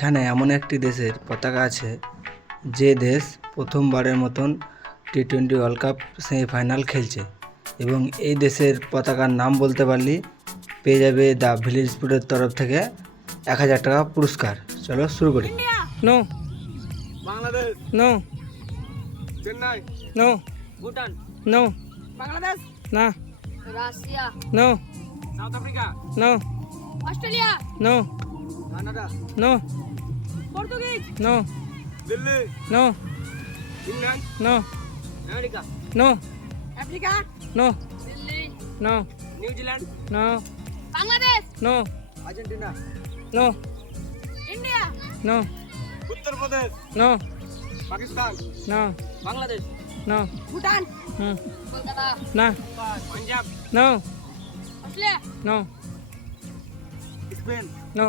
এখানে এমন একটি দেশের পতাকা আছে যে দেশ প্রথমবারের মতন টি-20 ওয়ার্ল্ড কাপ সেমিফাইনাল খেলছে এবং এই দেশের পতাকার নাম বলতে পারলি পেয়ে যাবে দ্য ভিলেজ স্পোর্টের তরফ থেকে 1000 টাকা পুরস্কার। চলো শুরু করি। No Bangladesh, no Chennai, no Bhutan, no Bangladesh, না Russia, no South Africa, no Australia, no Canada, no Portuguese, no Delhi, no England, no America, no Africa, no Delhi, no New Zealand, no Bangladesh, no Argentina, no India, no Uttar Pradesh, no Pakistan, no Bangladesh, no Bhutan, hmm Kolkata, না Punjab, no Australia, no Spain, no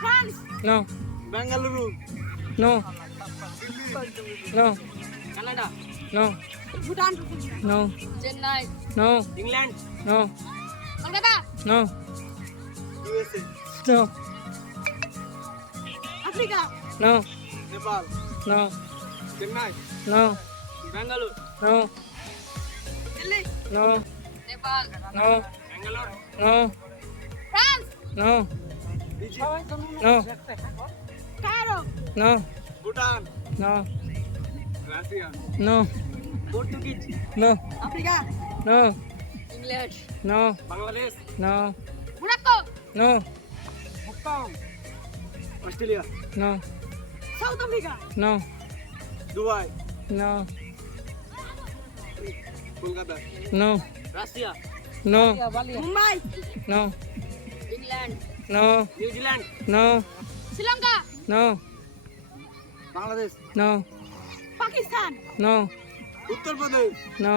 France, no Bengaluru, no no Canada, no Bhutan, no Chennai, no England, no Kolkata, no USA, no Africa, no Nepal, no Chennai, no Bengaluru, no Delhi, no Nepal, no Bangalore, no France, no Egypt, no Cairo, no Bhutan, no Russia, no Portuguese, no Africa, no England, no Bangladesh, no Monaco, no Hong Kong, Australia, no South Africa, no Dubai, no Kolkata, no Russia, no Mumbai, no England, no New Zealand, no Sri Lanka, no Bangladesh, no Pakistan, no Uttar Pradesh, no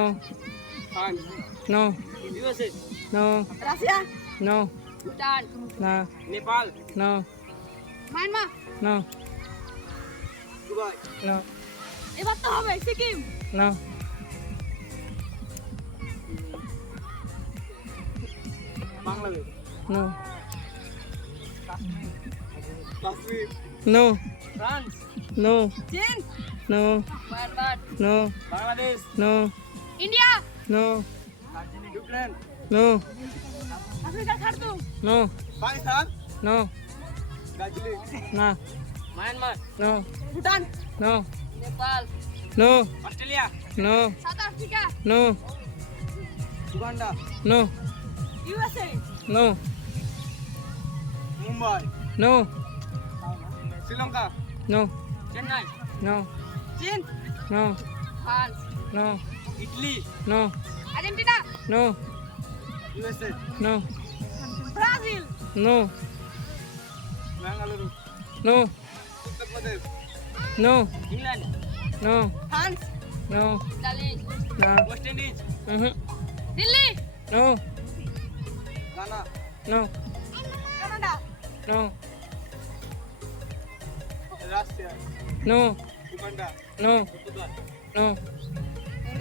France, no USA, no Russia, no Bhutan, না Nepal, no Myanmar, no Dubai, no এবার তো হবে Sikkim, no Bangladesh, no Kashmir, no France, no চীন, no Myanmar, no Bangladesh, no India, no Ukraine, no আফ্রিকার Khartoum, no Pakistan, no Darjeeling, না Myanmar, no Bhutan, no Nepal, no Australia, no South Africa, no Uganda, no USA, no Mumbai, no Sri Lanka, no Chennai, no চীন, no France, no Italy, no Argentina, no USA, no Brazil, no Bengaluru, no Uttar Pradesh, no England, no France, no Italy, না West Indies, Delhi, no Ghana, no Canada, no Russia, no Uganda, no Bhutan, no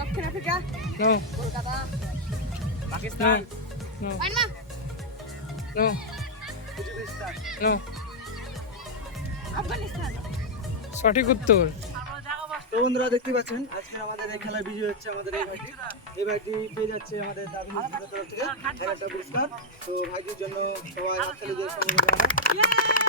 দক্ষিণ Africa, no Kolkata, Pakistan, no Myanmar, no Uzbekistan, no Afghanistan. সঠিক উত্তর। তো বন্ধুরা দেখতে পাচ্ছেন আজকে আমাদের এই খেলায় বিজয়ী হচ্ছে আমাদের এই ভাইটি পেয়ে যাচ্ছে আমাদের দাবি তরফ থেকে 1000 টাকা পুরস্কার। তো ভাইটির জন্য সবাই হাততালি দিয়ে সম্মান জানানো।